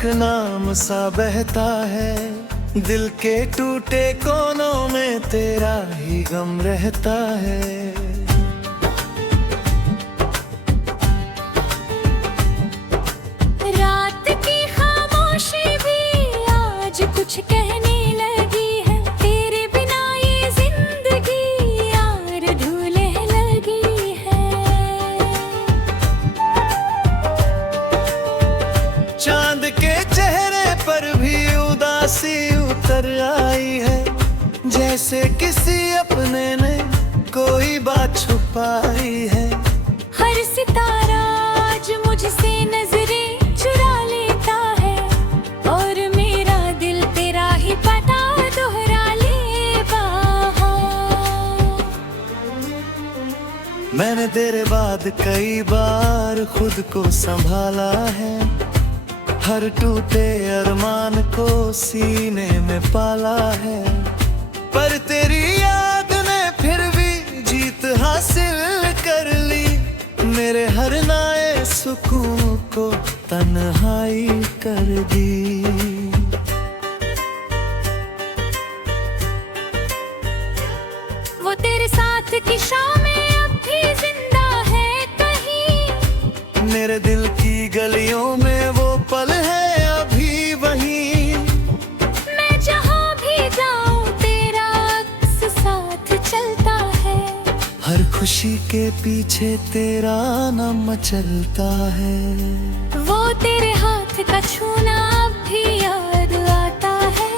एक नाम सा बहता है, दिल के टूटे कोनों में तेरा ही गम रहता है। रात की खामोशी भी आज कुछ कहने लगी है, तेरे बिना ये जिंदगी यार ढूले लगी है। चांद के चेहरे पर भी उदासी उतर आई है, जैसे किसी अपने ने कोई बात छुपाई है। हर सितारा आज मुझसे नजरें चुरा लेता है, और मेरा दिल तेरा ही पता दोहरा ले बाहा। मैंने तेरे बाद कई बार खुद को संभाला है, हर टूटे अरमान को सीने में पाला है। पर तेरी याद ने फिर भी जीत हासिल कर ली, मेरे हर नए सुकून को तन्हाई कर दी। वो तेरे साथ की शामें अब भी जिंदा है कहीं, मेरे दिल की गलियों में वो पल है अभी वहीं। मैं जहाँ भी जाऊँ तेरा अक्स साथ चलता है, हर खुशी के पीछे तेरा नाम चलता है। वो तेरे हाथ का छूना अब भी याद आता है,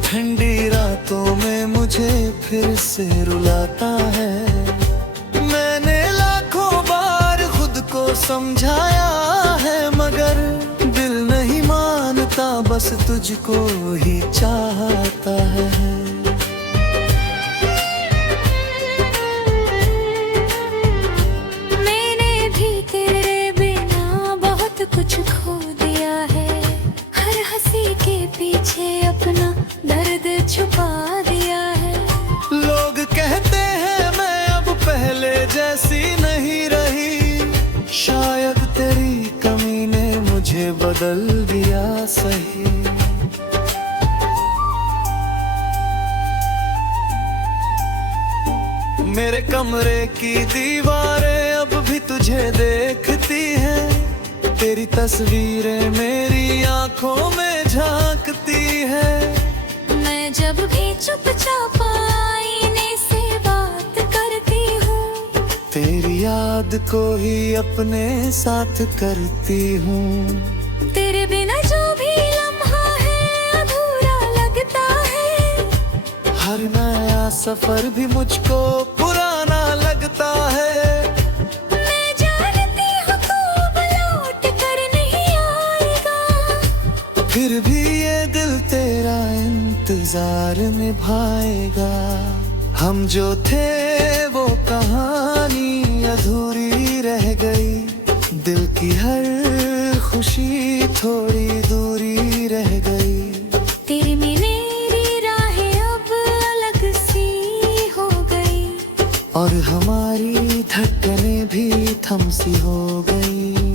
ठंडी रातों में मुझे फिर से रुलाता है। मैंने लाखों बार खुद को समझाया है, मगर दिल नहीं मानता, बस तुझको ही चाहता है। मैंने भी तेरे बिना बहुत कुछ खो दिया है, हर हंसी के पीछे अपना दर्द छुपा दिया है। लोग कहते हैं मैं अब पहले जैसी नहीं रही, शायद तेरी कमी ने मुझे बदल दिया सही। मेरे कमरे की दीवारें अब भी तुझे देखती हैं, तेरी तस्वीरें मेरी आंखों में झांकती है। मैं जब भी चुपचाप आईने से बात करती हूँ, तेरी याद को ही अपने साथ करती हूँ। तेरे बिना जो भी लम्हा है अधूरा लगता है, हर नया सफर भी मुझको पुराना लगता है। मैं जानती हूँ तू अब लौट कर नहीं आएगा, फिर भी ये दिल तेरा इंतजार निभाएगा। हम जो थे वो कहानी अधूरी रह गई, दिल की हर खुशी थोड़ी दूरी रह गई। तेरी मेरी राहें अब अलग सी हो गई, और हमारी धड़कनें भी थम सी हो गई।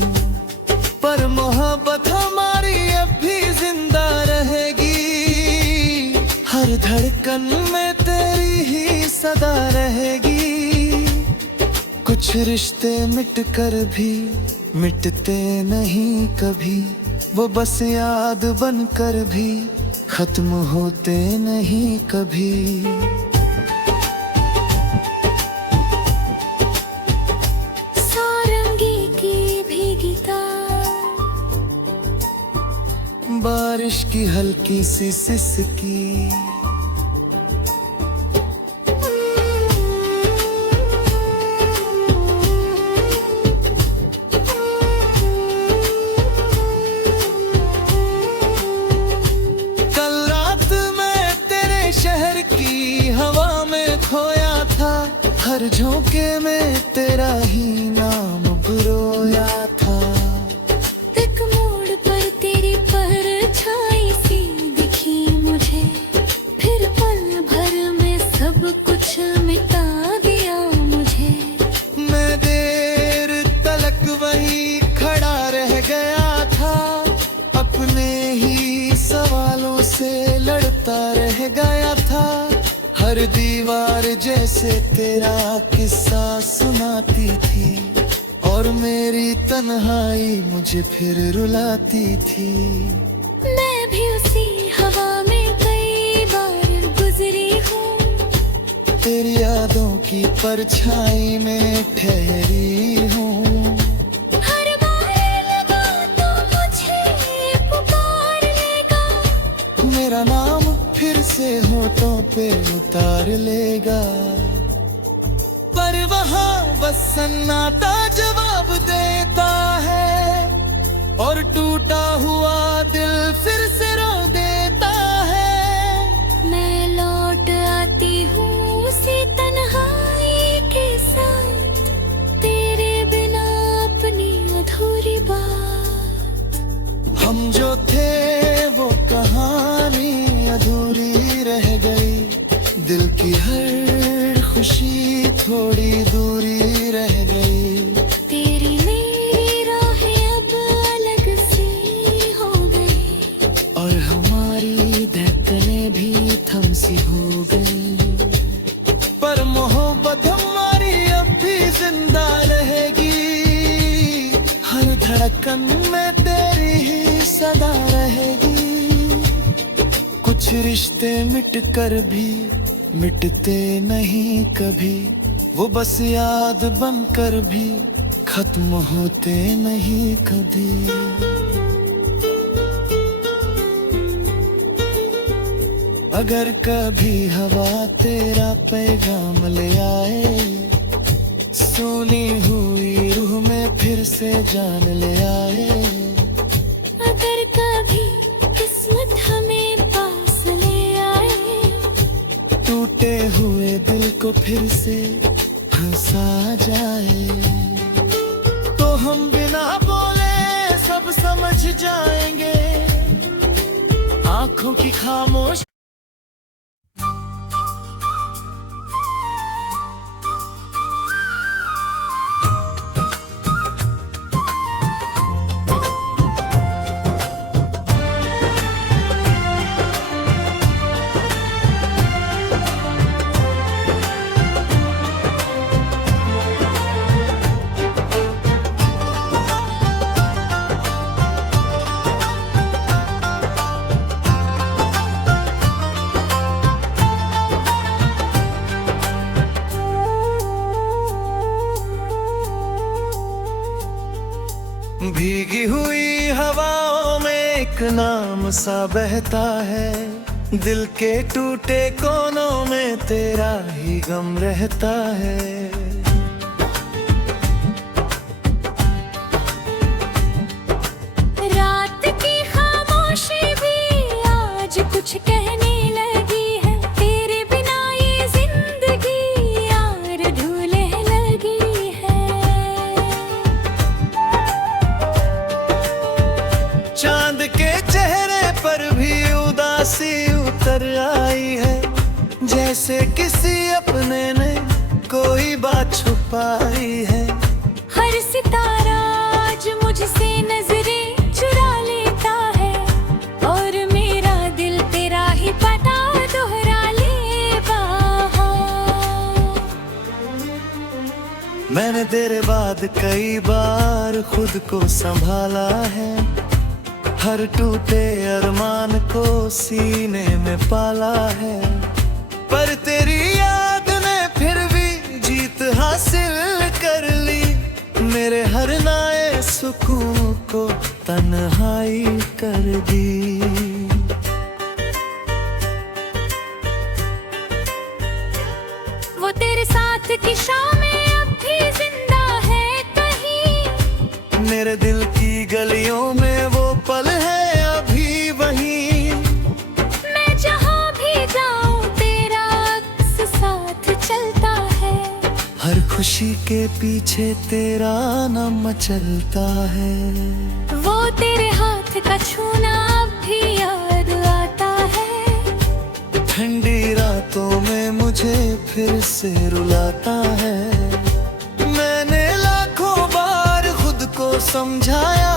पर मोहब्बत हमारी अब भी जिंदा रहेगी, हर धड़कन में तेरी ही सदा रहेगी। कुछ रिश्ते मिट कर भी मिटते नहीं कभी, वो बस याद बनकर भी खत्म होते नहीं कभी। सारंगी की भीगिता, बारिश की हल्की सी सिसकी, शहर की हवा में खोया था, हर झोंके में तेरा ही नाम बुरोया था। एक मोड़ पर तेरी परछाई सी दिखी मुझे, फिर पल भर में सब कुछ मिटा दिया मुझे। मैं देर तलक वही खड़ा रह गया था, अब गया था। हर दीवार जैसे तेरा किस्सा सुनाती थी, और मेरी तन्हाई मुझे फिर रुलाती थी। मैं भी उसी हवा में कई बार गुजरी हूँ, तेरी यादों की परछाई में ठहरी हूँ। हर बार लगा तो मुझे पुकार लेगा, मेरा नाम फिर से होठों पे उतार लेगा। पर वहाँ बस सन्नाटा जवाब देता है, और टूटा हुआ दिल फिर से रो देता है। मैं लौट आती हूँ उसी तन्हाई के साथ, तेरे बिना अपनी अधूरी बात। हम जो थे वो कहानी अधूरी रह गई, दिल की हर खुशी थोड़ी दूरी रह गई। तेरी मेरी राहें अब अलग सी हो गई, और हमारी धड़कनें भी थम सी हो गई। पर मोहब्बत हमारी अब भी जिंदा रहेगी, हर धड़कन में तेरी ही सदा रहेगी। कुछ रिश्ते मिट कर भी मिटते नहीं कभी, वो बस याद बनकर भी खत्म होते नहीं कभी। अगर कभी हवा तेरा पैगाम ले आए, सुनी हुई रूह में फिर से जान ले आए। अगर कभी किस्मत हमें पास ले आए, टूटे हुए दिल को फिर से हंसा जाए, तो हम बिना बोले सब समझ जाएंगे। आंखों की खामोश भीगी हुई हवाओं में एक नाम सा बहता है, दिल के टूटे कोनों में तेरा ही गम रहता है। रात की खामोशी भी आज कुछ कहने लगी है, तेरे बिना ये जिंदगी यार ढूले लगी है। चांद के चेहरे पर भी उदासी उतर आई है, जैसे किसी अपने ने कोई बात छुपाई है। हर सितारा आज मुझसे नजरें चुरा लेता है, और मेरा दिल तेरा ही पता दोहरा ले वहाँ। मैंने तेरे बाद कई बार खुद को संभाला है, हर टूटे अरमान को सीने में पाला है। पर तेरी याद ने फिर भी जीत हासिल कर ली, मेरे हर नाए सुकून को तन्हाई कर दी। वो तेरे साथ की शामें अब भी जिंदा है कहीं, मेरे दिल की गलियों में वो पल है अभी वहीं। मैं जहाँ भी जाऊँ तेरा अक्स साथ चलता है, हर खुशी के पीछे तेरा नाम चलता है। वो तेरे हाथ का छूना अब भी याद आता है, ठंडी रातों में मुझे फिर से रुलाता है। मैंने लाखों बार खुद को समझाया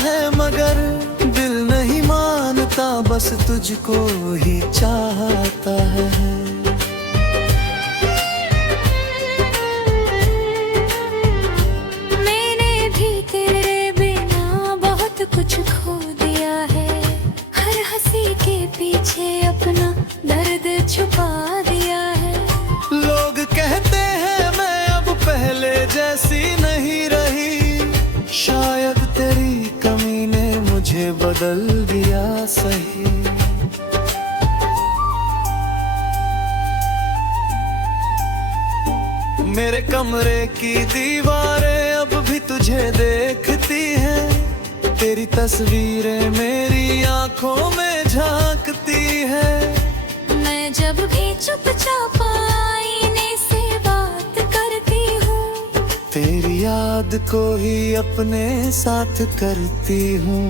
है, मगर दिल नहीं मानता, बस तुझ मुझको ही चाहता है। मैंने भी तेरे बिना बहुत कुछ खो दिया है, हर हंसी के पीछे अपना दर्द छुपा दिया है। लोग कहते हैं मैं अब पहले जैसी नहीं रही, शायद तेरी कमी ने मुझे बदल दिया सही। मेरे कमरे की दीवारें अब भी तुझे देखती हैं, तेरी तस्वीरें मेरी आंखों में झांकती है। मैं जब भी चुपचाप आईने से बात करती हूँ, तेरी याद को ही अपने साथ करती हूँ।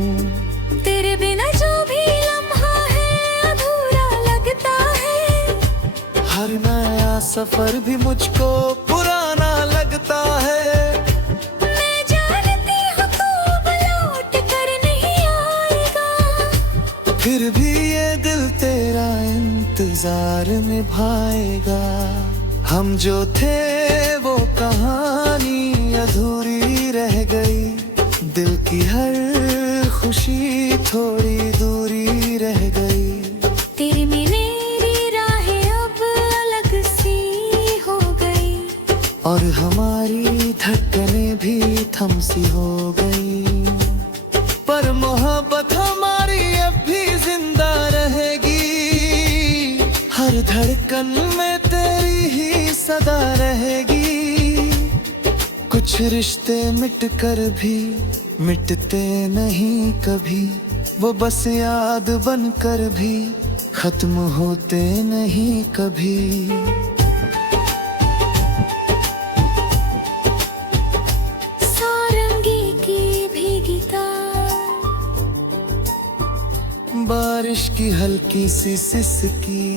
तेरे बिना जो भी लम्हा है अधूरा लगता है, हर नया सफर भी मुझको पुराना लगता है। मैं जानती हूँ तू अब लौट कर नहीं आएगा, फिर भी ये दिल तेरा इंतजार निभाएगा। हम जो थे वो कहानी अधूरी रह गई, दिल की हर खुशी थोड़ी दूरी रह गई। तेरी मेरी राहें अब अलग सी हो गई, और हमारी धड़कनें भी थम सी हो गई। पर मोहब्बत हमारी अब भी जिंदा रहेगी, हर धड़कन में तेरी ही सदा रहेगी। कुछ रिश्ते मिट कर भी मिटते नहीं कभी, वो बस याद बन कर भी खत्म होते नहीं कभी। सारंगी की भीगिता, बारिश की हल्की सी सिसकी,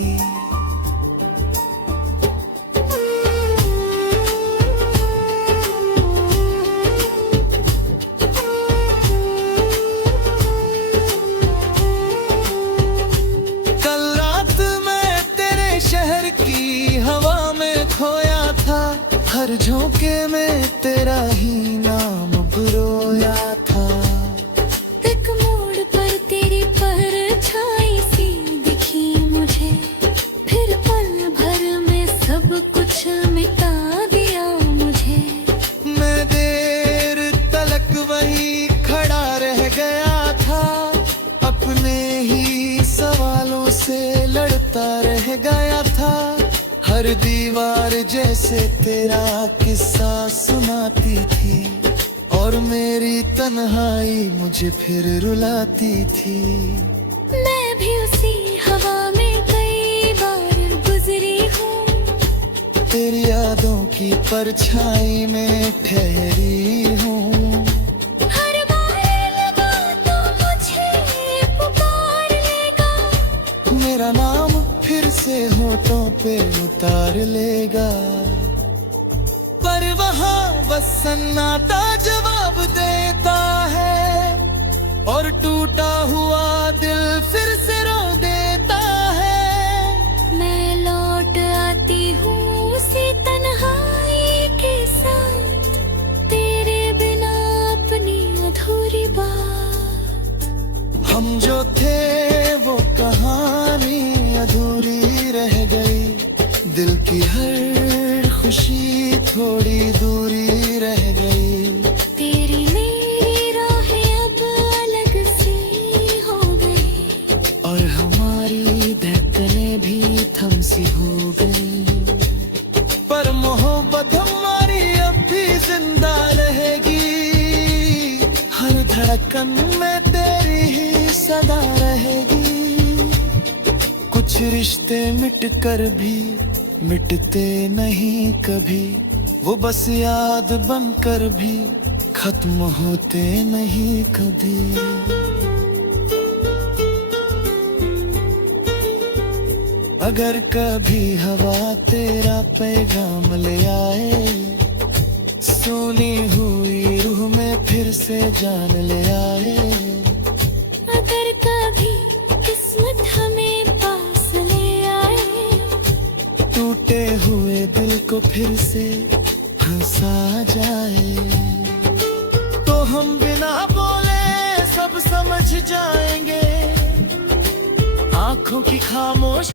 शहर की हवा में खोया था, हर झोंके में तेरा ही नाम बुरोया था। एक मोड़ पर तेरी परछाई सी दिखी मुझे, फिर पल भर में सब कुछ मिटा दिया मुझे। मैं देर तलक वही खड़ा रह गया था, अपने ही सवालों से लड़ता रह गया था। हर दीवार जैसे तेरा किस्सा सुनाती थी, और मेरी तन्हाई मुझे फिर रुलाती थी। मैं भी उसी हवा में कई बार गुजरी हूँ, तेरी यादों की परछाई में ठहरी हूँ। हर बार लगा तो मुझे पुकार लेगा, मेरा नाम फिर से होठों पे उतार लेगा। पर वहाँ बस सन्नाटा जवाब देता है, और टूटा हुआ दिल फिर से रो देता है। मैं लौट आती हूँ उसी तन्हाई के साथ, तेरे बिना अपनी अधूरी बात। हम जो थे वो कहानी अधूरी रह गई, दिल की हर खुशी थोड़ी दूरी रह गई। तेरी मेरी राहें अब अलग सी हो गई, और हमारी धड़कनें भी थम सी हो गई। पर मोहब्बत हमारी अब भी जिंदा रहेगी, हर धड़कन में तेरी ही सदा रहेगी। कुछ रिश्ते मिट कर भी मिटते नहीं कभी, वो बस याद बन कर भी खत्म होते नहीं कभी। अगर कभी हवा तेरा पैगाम ले आए, सुनी हुई रूह में फिर से जान ले आए। अगर कभी किस्मत हमें मुझको फिर से हंसा जाए, तो हम बिना बोले सब समझ जाएंगे। आंखों की खामोश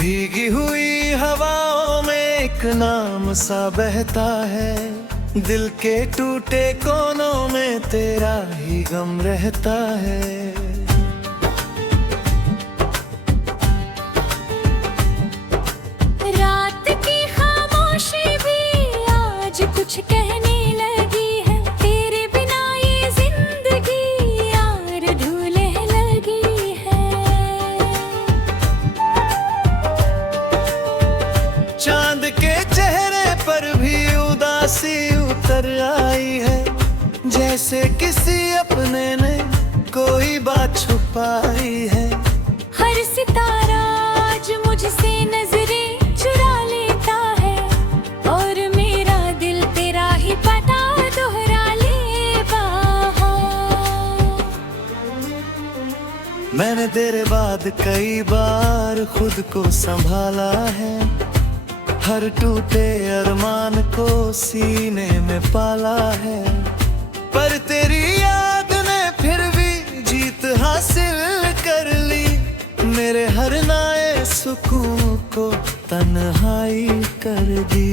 भीगी हुई हवाओं में एक नाम सा बहता है, दिल के टूटे कोनों में तेरा ही गम रहता है। रात की खामोशी भी आज कुछ कहने लगी है, तेरे बिना ये जिंदगी यार ढूले लगी है। चांद के चेहरे पर भी उदासी उतर आई है, जैसे किसी अपने ने कोई बात छुपाई है। हर सितारा आज मुझसे नजरें चुरा लेता है, और मेरा दिल तेरा ही पता दोहरा ले बाहा। मैंने तेरे बाद कई बार खुद को संभाला है, हर टूटे अरमान को सीने में पाला है। पर तेरी याद ने फिर भी जीत हासिल कर ली, मेरे हर नाए सुकून को तन्हाई कर दी।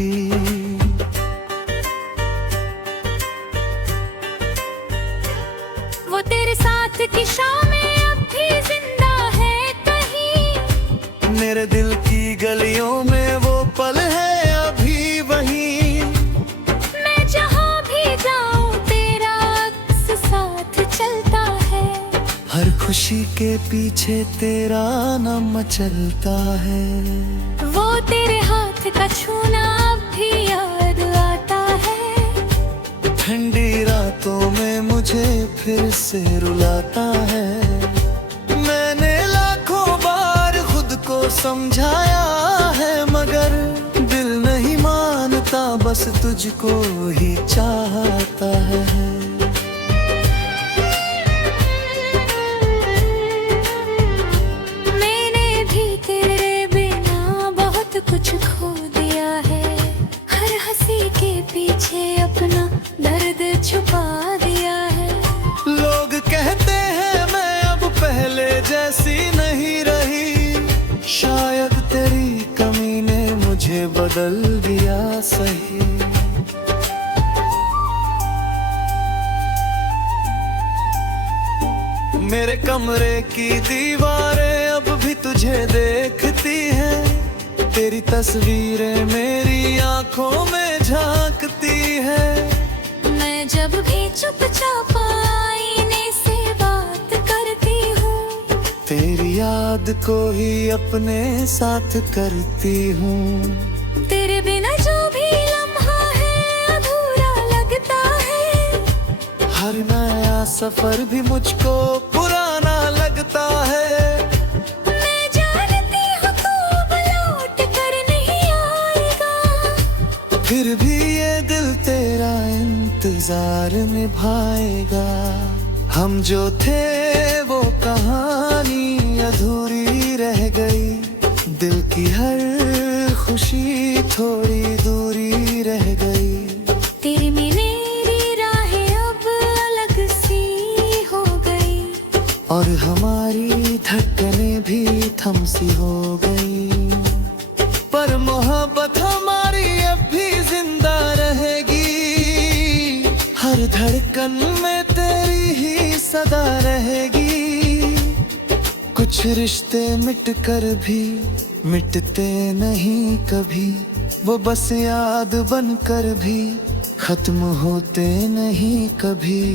वो तेरे साथ की शामें अब भी जिंदा है कहीं, मेरे दिल की गलियों में वो पल है अभी वहीं। मैं जहाँ भी जाऊँ तेरा अक्स साथ चलता है, हर खुशी के पीछे तेरा नाम चलता है। वो तेरे हाथ का छूना अब भी याद आता है, ठंडी रातों में मुझे फिर से रुलाता है। मैंने लाखों बार खुद को समझाया है, मगर दिल नहीं मानता, बस तुझको ही चाहता है। मैंने भी तेरे बिना बहुत कुछ खो दिया है, हर हंसी के पीछे अपना दर्द छुपा दिया है। लोग कहते हैं मैं अब पहले जैसी नहीं रही, शायद तेरी कमी ने मुझे बदल दिया सही। मेरे कमरे की दीवारें अब भी तुझे देखती हैं, तेरी तस्वीरें मेरी आंखों में झांकती हैं। मैं जब भी चुपचाप आईने से बात करती हूँ, तेरी याद को ही अपने साथ करती हूँ। तेरे बिना जो भी लम्हा है अधूरा लगता है, हर नया सफर भी मुझको पुराना लगता है। मैं जानती हूँ तू अब लौट कर नहीं आएगा, फिर भी ये दिल तेरा इंतजार निभाएगा। हम जो थे वो कहानी अधूरी रह गई, दिल की हर खुशी थोड़ी दूरी रह गई। तेरी मेरी राहें अब अलग सी हो गई, और हमारी धड़कनें भी थम सी हो गई। पर मोहब्बत हमारी अब भी जिंदा रहेगी, हर धड़कन में तेरी ही सदा रहेगी। कुछ रिश्ते मिट कर भी मिटते नहीं कभी, वो बस याद बनकर भी खत्म होते नहीं कभी।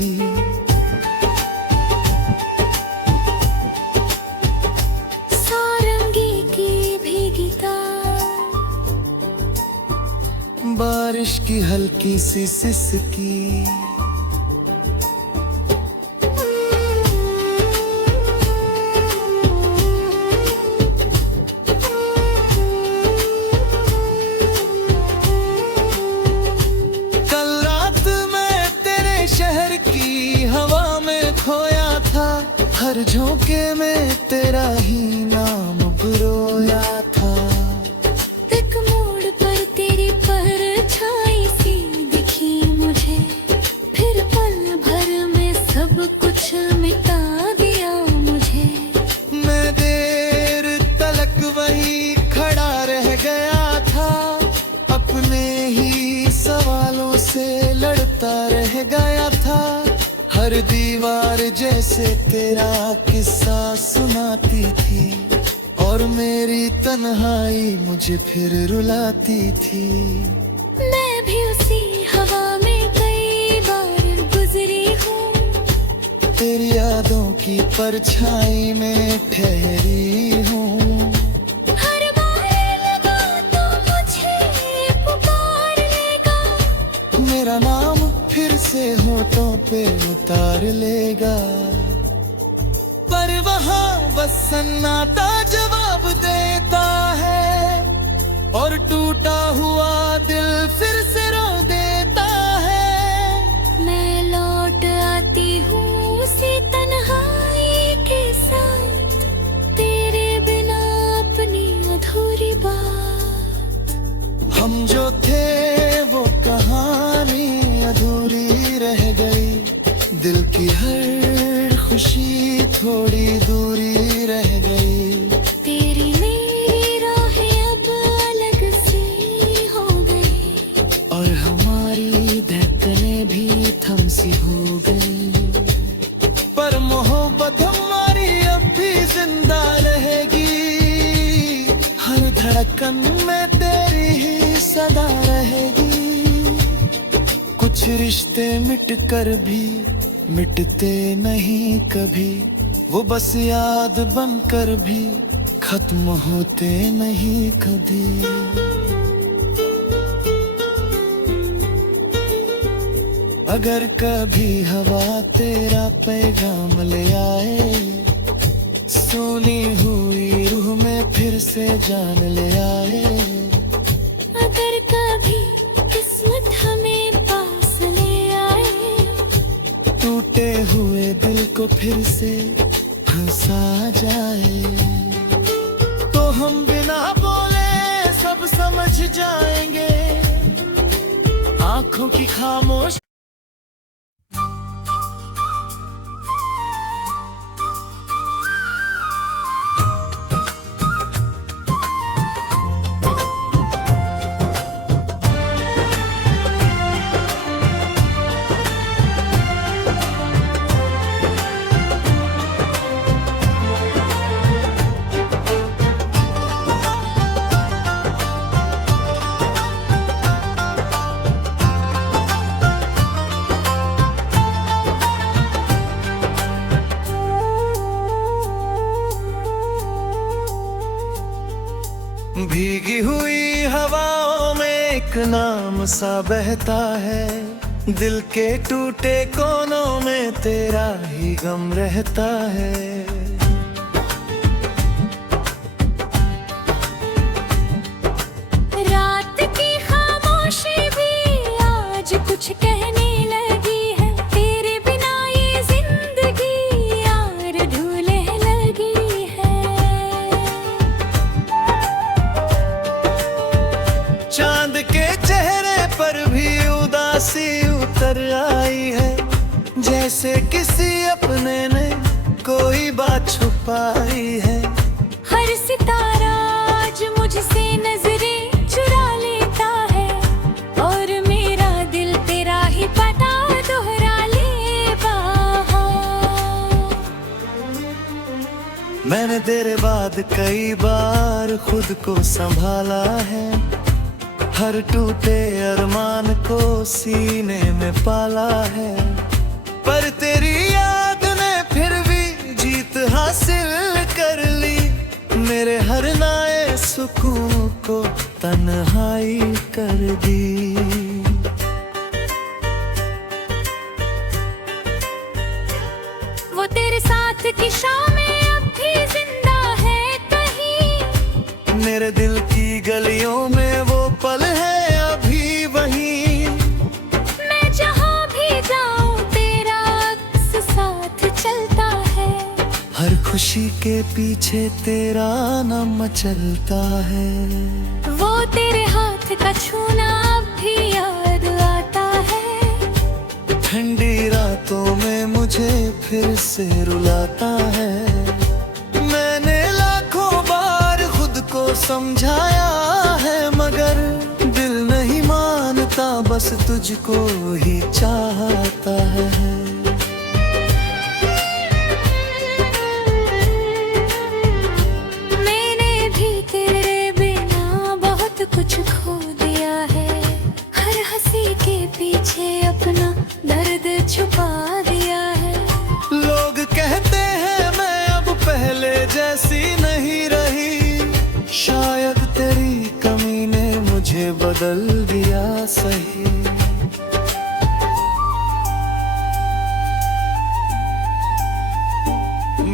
बारिश की हल्की सी सिसकी। कल रात मैं तेरे शहर की हवा में खोया था, हर झोंके में तेरा ही नाम बुरोया था। एक मोड़ पर तेरी परछाई सी दिखी मुझे, फिर पल भर में सब कुछ मिटा दिया मुझे। मैं देर तलक वही खड़ा रह गया था, अपने ही सवालों से लड़ता रह गया था। हर दीवार जैसे तेरा किस्सा सुनाती थी, और मेरी तन्हाई मुझे फिर रुलाती थी। मैं भी उसी हवा में कई बार गुजरी हूँ, तेरी यादों की परछाई में ठहरी हूँ। हर बार लगा तो मुझे पुकार लेगा, मेरा नाम फिर से होठों पे उतार लेगा। पर वहाँ बस सन्नाटा जवाब देता है, और टूटा हुआ दिल फिर से रो देता है। मैं लौट आती हूँ उसी तन्हाई के साथ, तेरे बिना अपनी अधूरी बात। हम जो थे वो कहानी अधूरी रह गई, दिल की हर खुशी थोड़ी दूरी रह गई। तेरी मेरी राहें अब अलग सी हो गई, और हमारी धड़कनें भी थम सी हो गई। पर मोहब्बत हमारी अब भी जिंदा रहेगी, हर धड़कन में तेरी ही सदा रहेगी। कुछ रिश्ते मिट कर भी मिटते नहीं कभी, वो बस याद बनकर भी खत्म होते नहीं कभी। अगर कभी हवा तेरा पैगाम ले आए, सुनी हुई रूह में फिर से जान ले आए। अगर कभी किस्मत हमें पास ले आए, टूटे हुए दिल को फिर से हंसा जाए, तो हम बिना बोले सब समझ जाएंगे। आंखों की खामोश भीगी हुई हवाओं में एक नाम सा बहता है, दिल के टूटे कोनों में तेरा ही गम रहता है। रात की खामोशी भी आज कुछ कहने लगी है, तेरे बिना ये जिंदगी यार ढूले लगी है। चांद के चेहरे पर भी उदासी उतर आई है, जैसे किसी अपने ने कोई बात छुपाई है। हर सितारा आज मुझसे नजरें चुरा लेता है, और मेरा दिल तेरा ही पता दोहरा ले बाहा। मैंने तेरे बाद कई बार खुद को संभाला है, हर टूटे अरमान को सीने में पाला है। पर तेरी याद ने फिर भी जीत हासिल कर ली, मेरे हर नाए सुकून को तन्हाई कर दी। रात की शामें अब भी जिंदा है कहीं। मेरे दिल की गलियों में वो पल है अभी वहीं। मैं जहाँ भी जाऊँ तेरा अक्स साथ चलता है। हर खुशी के पीछे तेरा नाम चलता है। वो तेरे हाथ का छूना अब भी याद आता है। ठंडी रातों में मुझे फिर से रुलाता है। मैंने लाखों बार खुद को समझाया है, मगर दिल नहीं मानता, बस तुझको ही चाहता है। मैंने भी तेरे बिना बहुत कुछ खो दिया है। हर हंसी के पीछे अपना दर्द छुपा दिया है। लोग कहते हैं मैं अब पहले जैसी नहीं रही। शायद तेरी कमी ने मुझे बदल दिया सही।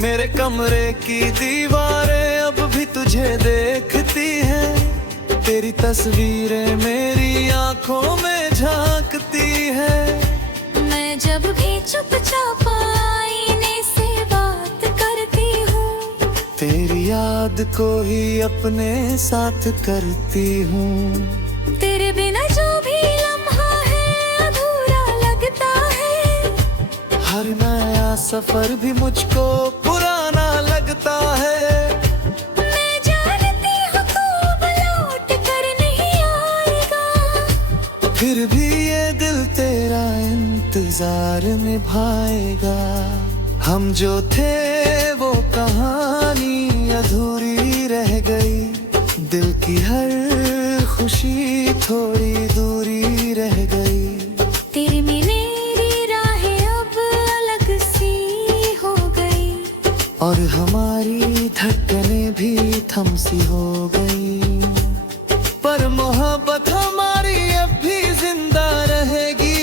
मेरे कमरे की दीवारें अब भी तुझे देखती हैं। तेरी तस्वीरें मेरी आंखों में झांकती है। मैं जब भी चुपचाप आईने से बात करती हूँ, तेरी याद को ही अपने साथ करती हूँ। तेरे बिना जो भी लम्हा है अधूरा लगता है। हर नया सफर भी मुझको पुराना लगता है। मैं जानती हूँ तू अब लौट कर नहीं आएगा, फिर भी ये दिल तेरा इंतजार निभाएगा। हम जो थे वो कहानी अधूरी रह गई। दिल की हर खुशी थोड़ी दूरी रह गई। तेरी मेरी राहें अब अलग सी हो गई। और हमारी धड़कनें भी थम सी हो गई। पर मोहब्बत हमारी अब भी जिंदा रहेगी।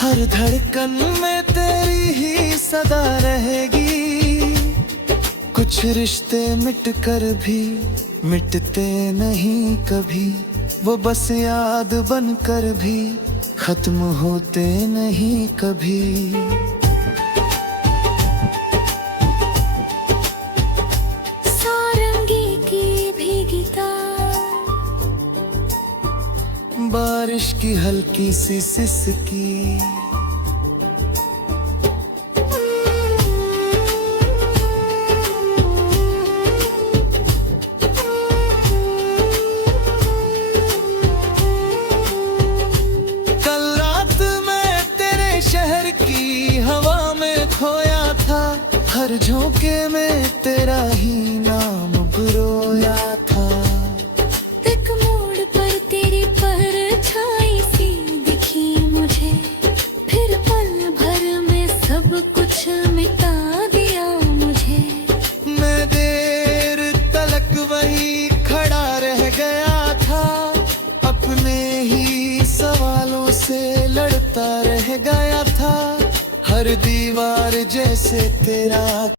हर धड़कन में तेरी ही सदा रहेगी। कुछ रिश्ते मिट कर भी मिटते नहीं कभी। वो बस याद बन कर भी खत्म होते नहीं कभी। सारंगी की भीगिता, बारिश की हल्की सी सिसकी। कल रात मैं तेरे शहर की हवा में खोया था। हर झोंके में तेरा ही नाम बुरोया था। एक मोड़ पर तेरी परछाई सी दिखी मुझे। फिर पल भर में सब कुछ मिटा दिया मुझे। मैं देर तलक वही खड़ा रह गया था। अपने ही सवालों से लड़ता रह गया था। हर दीवार जैसे तेरा